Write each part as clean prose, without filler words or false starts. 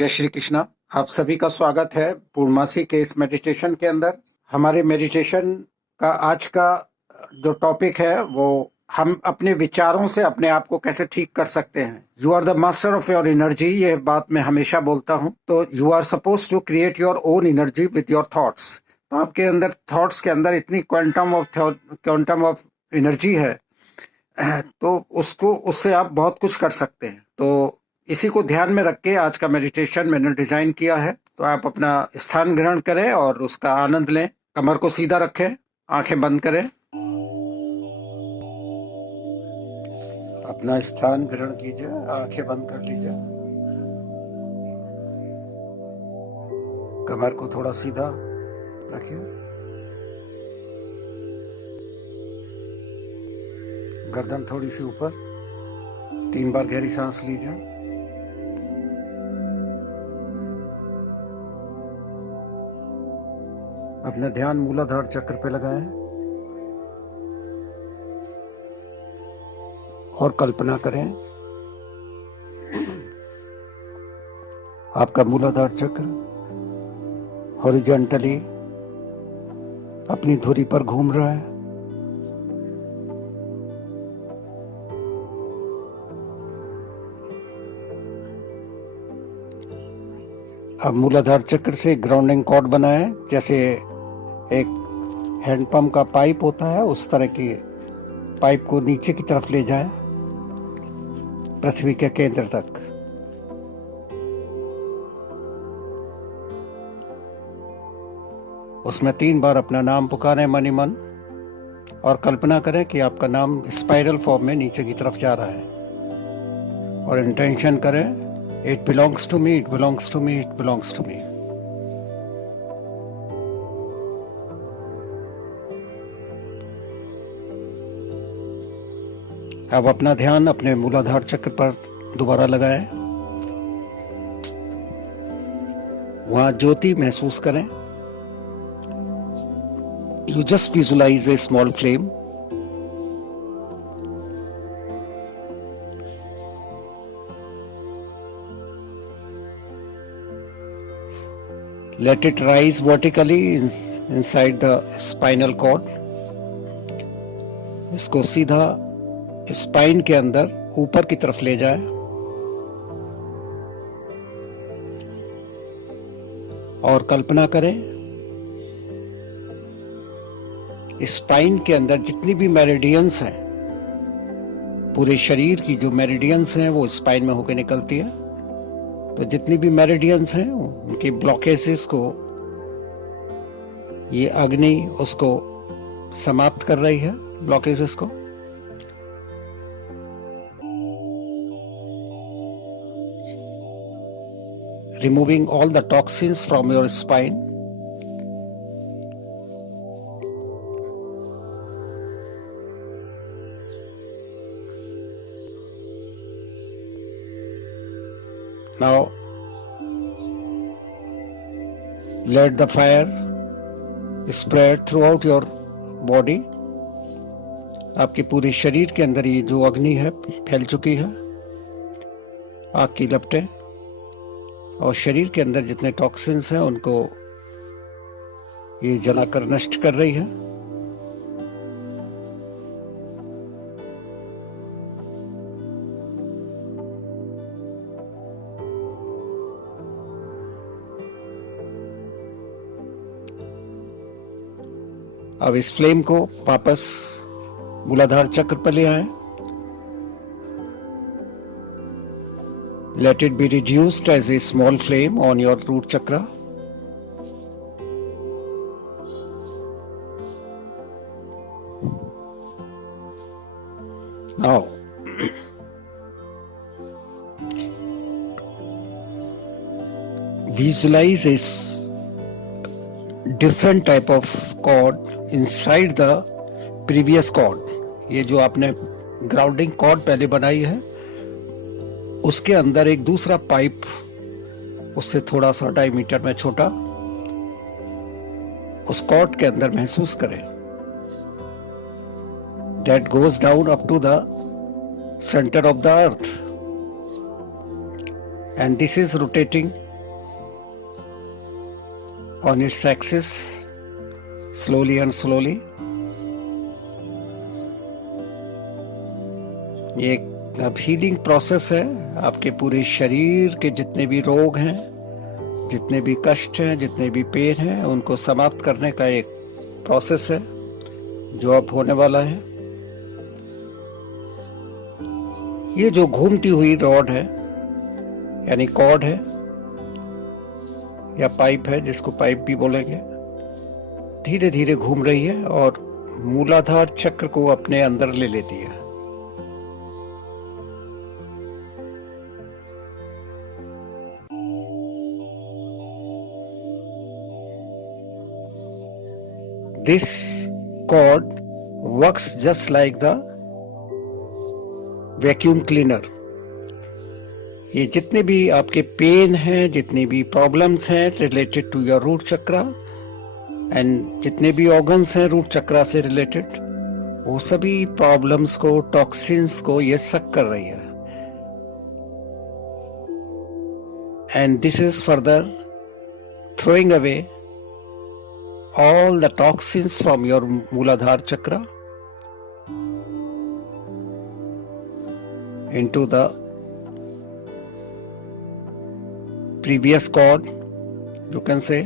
जय श्री कृष्णा। आप सभी का स्वागत है पूर्णमासी के इस मेडिटेशन के अंदर। हमारे मेडिटेशन का आज का जो टॉपिक है वो हम अपने विचारों से अपने आप को कैसे ठीक कर सकते हैं। You are the master of your energy, ये बात मैं हमेशा बोलता हूँ। तो you are suppose to create your own energy with your thoughts. तो आपके अंदर थॉट्स के अंदर इतनी क्वांटम ऑफ एनर्जी है तो उससे आप बहुत कुछ कर सकते हैं। तो इसी को ध्यान में रख के आज का मेडिटेशन मैंने डिजाइन किया है। तो आप अपना स्थान ग्रहण करें और उसका आनंद लें। कमर को सीधा रखें, आंखें बंद करें, अपना स्थान ग्रहण कीजिए, आंखें बंद कर लीजिए, कमर को थोड़ा सीधा रखिए, गर्दन थोड़ी सी ऊपर, 3 बार गहरी सांस लीजिए। अपना ध्यान मूलाधार चक्र पे लगाएं और कल्पना करें आपका मूलाधार चक्र हॉरिजॉन्टली अपनी धुरी पर घूम रहा है। अब मूलाधार चक्र से ग्राउंडिंग कॉर्ड बनाएं, जैसे एक हैंडपंप का पाइप होता है उस तरह के पाइप को नीचे की तरफ ले जाएं, पृथ्वी के केंद्र तक। उसमें 3 बार अपना नाम पुकारें मन ही मन और कल्पना करें कि आपका नाम स्पाइरल फॉर्म में नीचे की तरफ जा रहा है और इंटेंशन करें, it belongs to me, it belongs to me, it belongs to me. अब अपना ध्यान अपने मूलाधार चक्र पर दोबारा लगाएं, वहां ज्योति महसूस करें। You just visualise a small flame. Let it rise vertically inside the spinal cord. इसको सीधा स्पाइन के अंदर ऊपर की तरफ ले जाए और कल्पना करें स्पाइन के अंदर जितनी भी मेरिडियंस हैं, पूरे शरीर की जो मेरिडियंस हैं वो स्पाइन में होकर निकलती है। तो जितनी भी मेरिडियंस हैं उनके ब्लॉकेजेस को ये अग्नि उसको समाप्त कर रही है, ब्लॉकेजेस को। Removing all the toxins from your spine. Now let the fire spread throughout your body. आपके पूरे शरीर के अंदर ये जो अग्नि है फैल चुकी है, आग की लपटें, और शरीर के अंदर जितने टॉक्सिन्स हैं उनको ये जलाकर नष्ट कर रही है। अब इस फ्लेम को वापस मूलाधार चक्र पर ले आए। Let it be reduced as a small flame on your root chakra. Now, visualize a different type of cord inside the previous cord. ये जो आपने ग्राउंडिंग कॉर्ड पहले बनाई है उसके अंदर एक दूसरा पाइप, उससे थोड़ा सा 2.5 मीटर में छोटा, उस कॉर्ड के अंदर महसूस करें। That goes down up to the center of the earth, and this is rotating on its axis, slowly and slowly. ये एक हीलिंग प्रोसेस है। आपके पूरे शरीर के जितने भी रोग हैं, जितने भी कष्ट हैं, जितने भी पेन हैं, उनको समाप्त करने का एक प्रोसेस है जो अब होने वाला है। ये जो घूमती हुई रॉड है, यानी कॉर्ड है या पाइप है, जिसको पाइप भी बोलेंगे, धीरे धीरे घूम रही है और मूलाधार चक्र को अपने अंदर ले लेती है। This cord works just like the vacuum cleaner. ये जितने भी आपके पेन हैं, जितनी भी प्रॉब्लम्स हैं related to your root chakra and जितने भी ऑर्गन्स हैं रूट चक्रा से रिलेटेड, वो सभी प्रॉब्लम्स को, टॉक्सिन्स को ये सक कर रही है। And this is further throwing away all the toxins from your Mooladhara chakra into the previous cord, you can say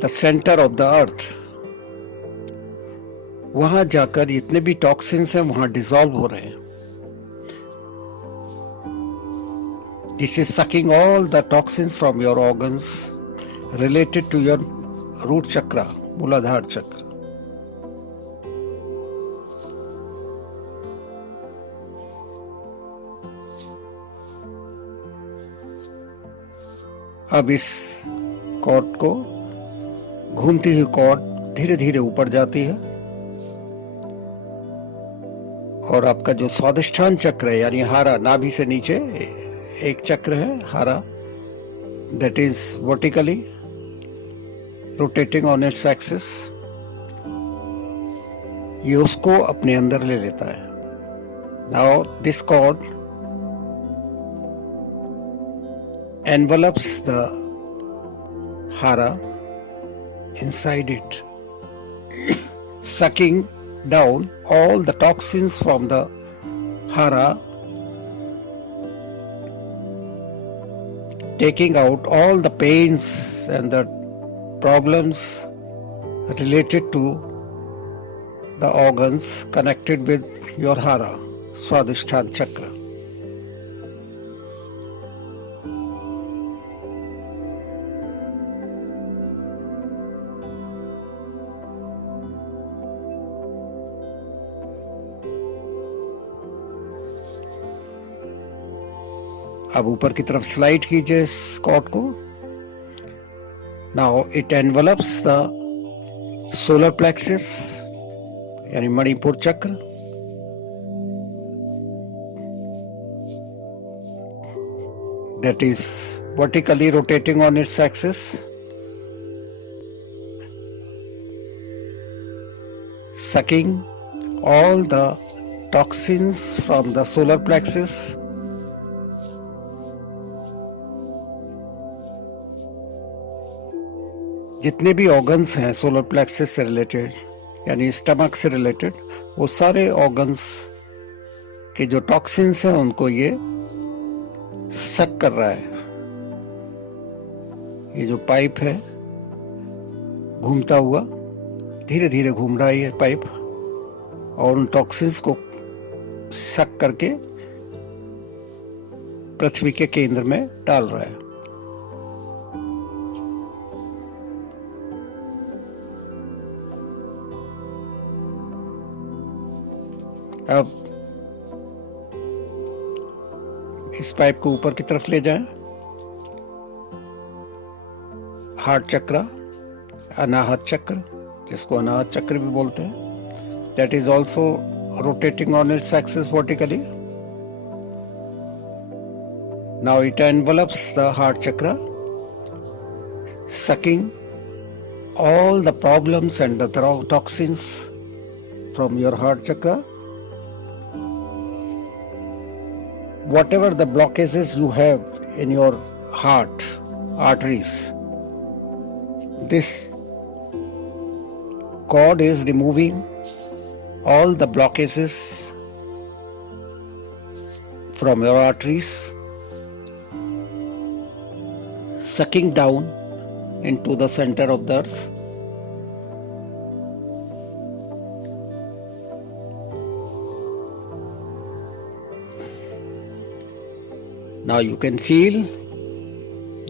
the center of the earth. वहां जाकर जितने भी टॉक्सिन्स हैं वहां डिसॉल्व हो रहे हैं। This is sucking all the toxins from your organs related to your root chakra, Muladhara chakra. अब इस कॉर्ड को, घूमती हुई कॉर्ड धीरे धीरे ऊपर जाती है और आपका जो स्वादिष्ठान चक्र है, यानी हारा, नाभि से नीचे एक चक्र है हारा, that is vertically rotating on its axis, ये उसको अपने अंदर ले लेता है। Now this cord envelops the hara inside it, sucking down all the toxins from the hara, taking out all the pains and the problems related to the organs connected with your hara, Swadhisthana chakra. अब ऊपर की तरफ slide कीजिए इस cord को। Now it envelopes the solar plexus, यानी मणिपुर चक्र, that is vertically rotating on its axis, sucking all the toxins from the solar plexus जितने भी ऑर्गन्स हैं सोलर प्लेक्सिस से रिलेटेड, यानी स्टमक से रिलेटेड, वो सारे ऑर्गन्स के जो टॉक्सिन्स हैं उनको ये सक कर रहा है। ये जो पाइप है घूमता हुआ, धीरे धीरे घूम रहा है ये पाइप, और उन टॉक्सिन्स को सक करके पृथ्वी के केंद्र में डाल रहा है। अब इस पाइप को ऊपर की तरफ ले जाएं। हार्ट चक्र, अनाहत चक्र, जिसको अनाहत चक्र भी बोलते हैं, that is also rotating on its axis vertically. Now it envelopes the heart चक्र, sucking all the problems and the toxins from your heart chakra. Whatever the blockages you have in your heart arteries, This cord is removing all the blockages from your arteries, sucking down into the center of the earth. Now you can feel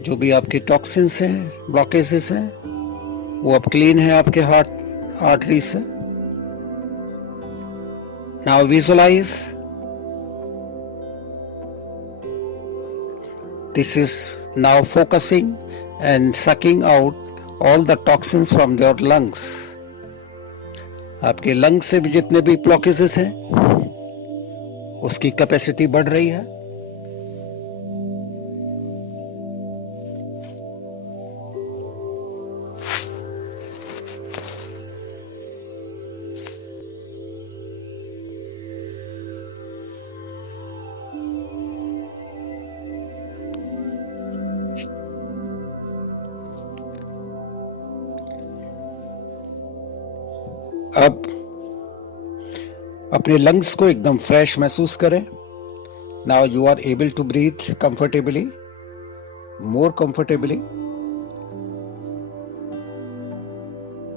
जो भी आपके toxins हैं, blockages हैं, वो अब clean है आपके heart artery से. Now visualize this is now focusing and sucking out all the toxins from your lungs. आपके लंग्स से भी जितने भी ब्लॉकेजेस हैं उसकी कैपेसिटी बढ़ रही है. अब अपने लंग्स को एकदम फ्रेश महसूस करें. Now you are able to breathe comfortably, more comfortably.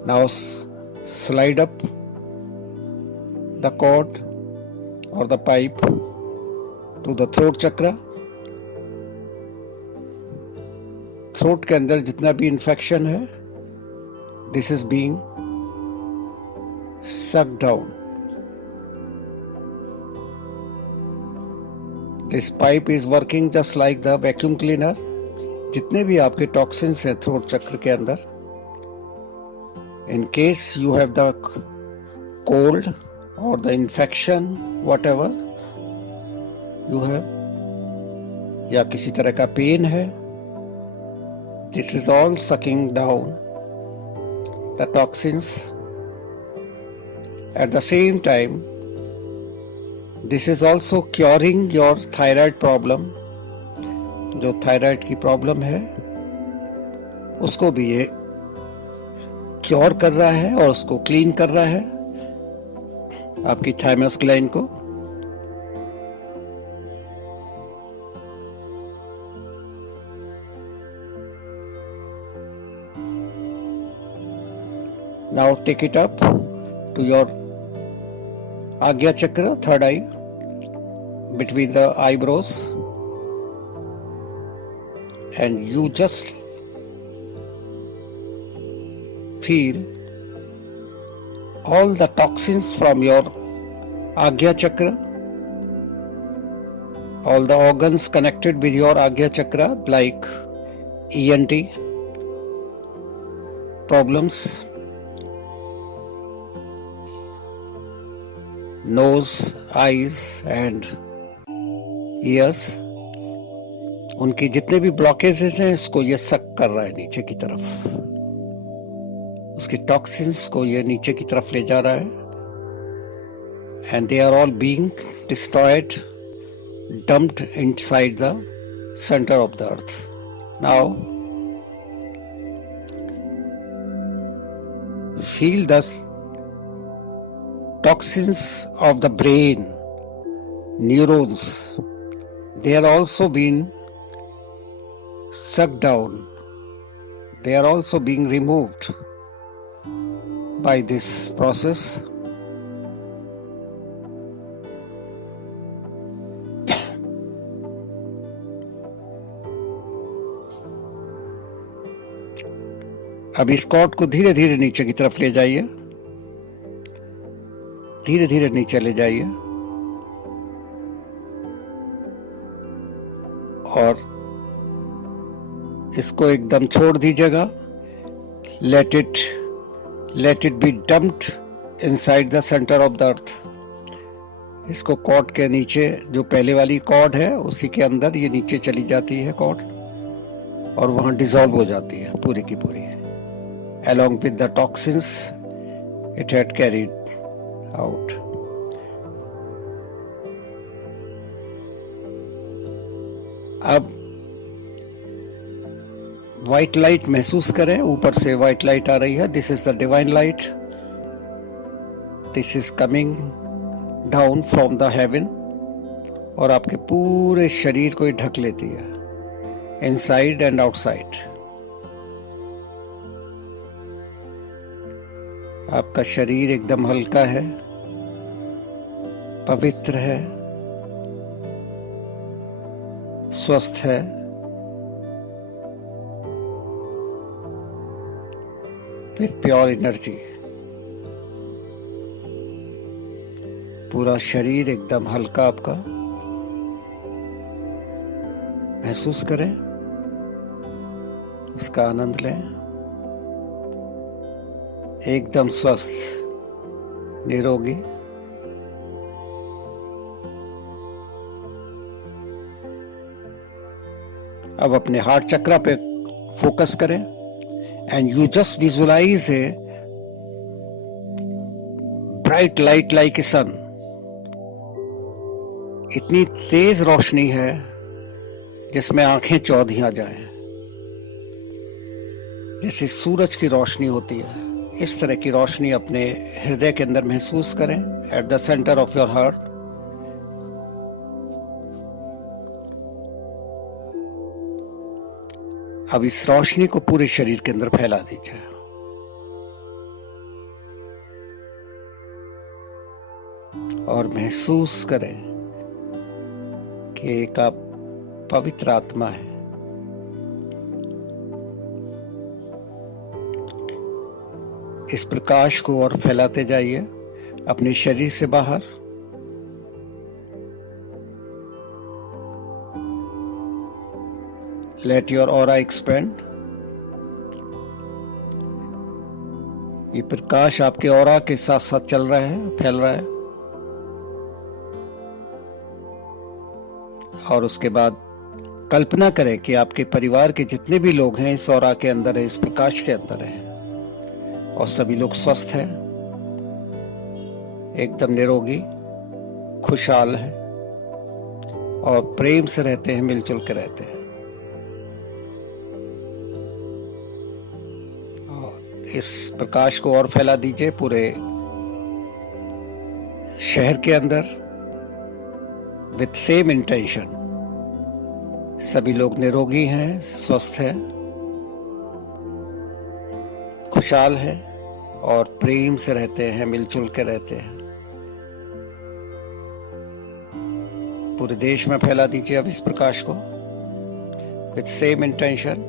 Now slide up the cord और the pipe to the throat chakra. Throat के अंदर जितना भी इंफेक्शन है, this is being sucked down. This pipe is working just like the vacuum cleaner. जितने भी आपके toxins हैं थ्रोट चक्र के अंदर, in case you have the cold or the infection, whatever you have, या किसी तरह का पेन है, this is all sucking down the toxins. At the same time, this is also curing your thyroid problem. जो thyroid की problem है उसको भी ये क्योर कर रहा है और उसको क्लीन कर रहा है, आपकी थाइमस ग्लैंड को. Now take it up to your Agya Chakra, third eye, between the eyebrows, and you just feel all the toxins from your Agya Chakra, all the organs connected with your Agya Chakra like ENT problems, nose, eyes and ears, उनकी जितने भी blockages हैं इसको ये सक कर रहा है नीचे की तरफ. उसके टॉक्सिन्स को ये नीचे की तरफ ले जा रहा है. And they are all being destroyed, dumped inside the center of the earth. Now feel the toxins of the brain, neurons, they are also being sucked down. They are also being removed by this process. अब इस cord को धीरे धीरे नीचे की तरफ ले जाइए, धीरे धीरे नीचे ले जाइए और इसको एकदम छोड़ दीजिएगा. Let it be dumped inside the centre of the earth. इसको कॉर्ड के नीचे, जो पहले वाली कॉर्ड है उसी के अंदर ये नीचे चली जाती है कॉर्ड और वहां डिसॉल्व हो जाती है पूरी की पूरी, along with the toxins it had carried out. अब व्हाइट लाइट महसूस करें, ऊपर से व्हाइट लाइट आ रही है। This is the divine light, this is coming down from the haven और आपके पूरे शरीर को ढक लेती है, इनसाइड एंड आउटसाइड। आपका शरीर एकदम हल्का है, पवित्र है, स्वस्थ है। विथ प्योर एनर्जी पूरा शरीर एकदम हल्का आपका महसूस करें, उसका आनंद लें। एकदम स्वस्थ, निरोगी। अब अपने हार्ट चक्र पे फोकस करें and you just visualise a bright light like a sun. इतनी तेज रोशनी है जिसमें आंखें चौंधिया जाएं, जैसे सूरज की रोशनी होती है। इस तरह की रोशनी अपने हृदय के अंदर महसूस करें, at the centre of your heart. अब इस रोशनी को पूरे शरीर के अंदर फैला दीजिए और महसूस करें कि एक आप पवित्र आत्मा है। इस प्रकाश को और फैलाते जाइए अपने शरीर से बाहर। Let your aura expand। ये प्रकाश आपके ऑरा के साथ साथ चल रहा है, फैल रहा है। और उसके बाद कल्पना करें कि आपके परिवार के जितने भी लोग हैं इस ऑरा के अंदर है, इस प्रकाश के अंदर है, और सभी लोग स्वस्थ हैं, एकदम निरोगी, खुशहाल हैं और प्रेम से रहते हैं, मिलजुल के रहते हैं। इस प्रकाश को और फैला दीजिए पूरे शहर के अंदर विथ सेम इंटेंशन। सभी लोग निरोगी हैं, स्वस्थ हैं, खुशहाल हैं और प्रेम से रहते हैं, मिलजुल के रहते हैं। पूरे देश में फैला दीजिए अब इस प्रकाश को विथ सेम इंटेंशन।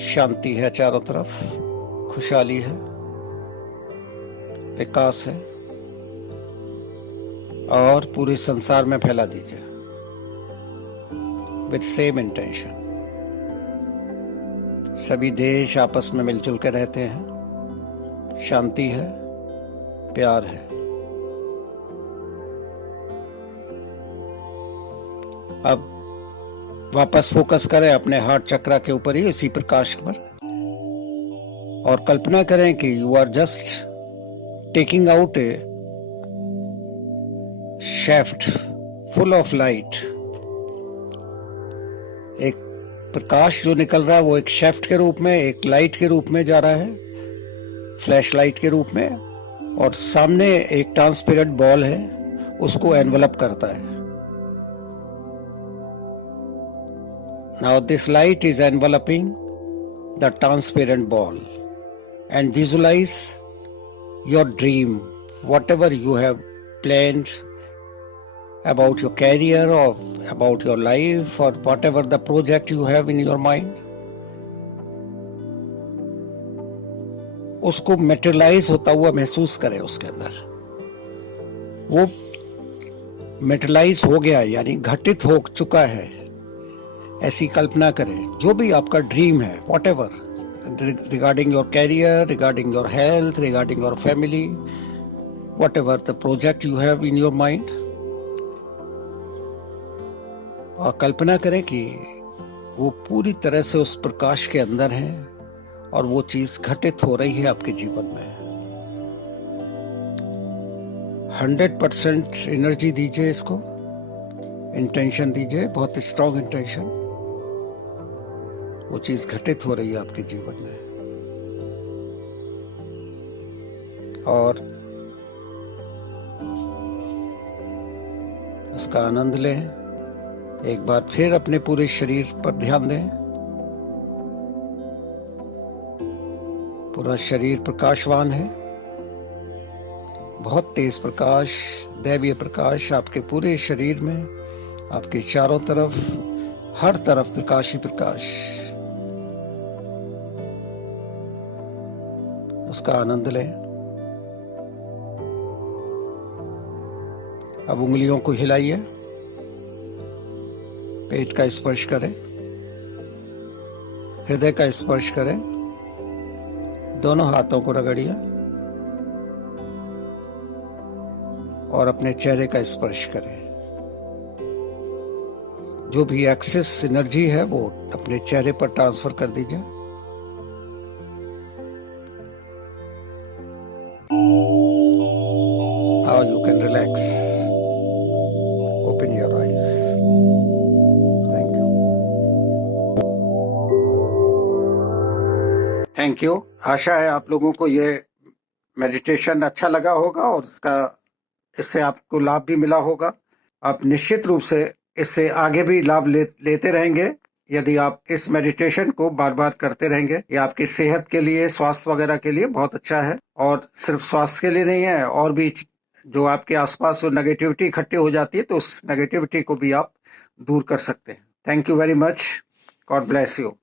शांति है चारों तरफ, खुशहाली है, विकास है, और पूरे संसार में फैला दीजिए विथ सेम इंटेंशन। सभी देश आपस में मिलजुल कर रहते हैं, शांति है, प्यार है। अब वापस फोकस करें अपने हार्ट चक्र के ऊपर ही, इसी प्रकाश पर, और कल्पना करें कि you are just taking out a shaft full of light। एक प्रकाश जो निकल रहा है वो एक शेफ्ट के रूप में, एक लाइट के रूप में जा रहा है, फ्लैश लाइट के रूप में, और सामने एक ट्रांसपेरेंट बॉल है, उसको एनवलप करता है। Now this light is enveloping the transparent ball, and visualize your dream, whatever you have planned about your career or about your life or whatever the project you have in your mind, उसको materialise होता हुआ महसूस करें उसके अंदर। वो materialise हो गया, यानी घटित हो चुका है, ऐसी कल्पना करें। जो भी आपका ड्रीम है, whatever, regarding your career, regarding your health, regarding your family, whatever the project you have in your mind, और कल्पना करें कि वो पूरी तरह से उस प्रकाश के अंदर है और वो चीज घटित हो रही है आपके जीवन में। 100% एनर्जी दीजिए इसको, इंटेंशन दीजिए, बहुत स्ट्रॉन्ग इंटेंशन। वो चीज घटित हो रही है आपके जीवन में, और उसका आनंद लें। एक बार फिर अपने पूरे शरीर पर ध्यान दें। पूरा शरीर प्रकाशवान है, बहुत तेज प्रकाश, दैवीय प्रकाश आपके पूरे शरीर में, आपके चारों तरफ, हर तरफ प्रकाश ही प्रकाश। उसका आनंद लें। अब उंगलियों को हिलाइए, पेट का स्पर्श करें, हृदय का स्पर्श करें, दोनों हाथों को रगड़िए और अपने चेहरे का स्पर्श करें। जो भी एक्सेस एनर्जी है वो अपने चेहरे पर ट्रांसफर कर दीजिए। Now you can relax. Open your eyes. Thank you. Thank you. आशा है आप लोगों को ये मेडिटेशन अच्छा लगा होगा और इससे आपको लाभ भी मिला होगा। आप निश्चित रूप से इससे आगे भी लाभ लेते रहेंगे यदि आप इस मेडिटेशन को बार बार करते रहेंगे। ये आपकी सेहत के लिए, स्वास्थ्य वगैरह के लिए बहुत अच्छा है, और सिर्फ स्वास्थ्य के लिए नहीं है, और भी जो आपके आसपास जो नेगेटिविटी इकट्ठी हो जाती है तो उस नेगेटिविटी को भी आप दूर कर सकते हैं। Thank you very much. God bless you.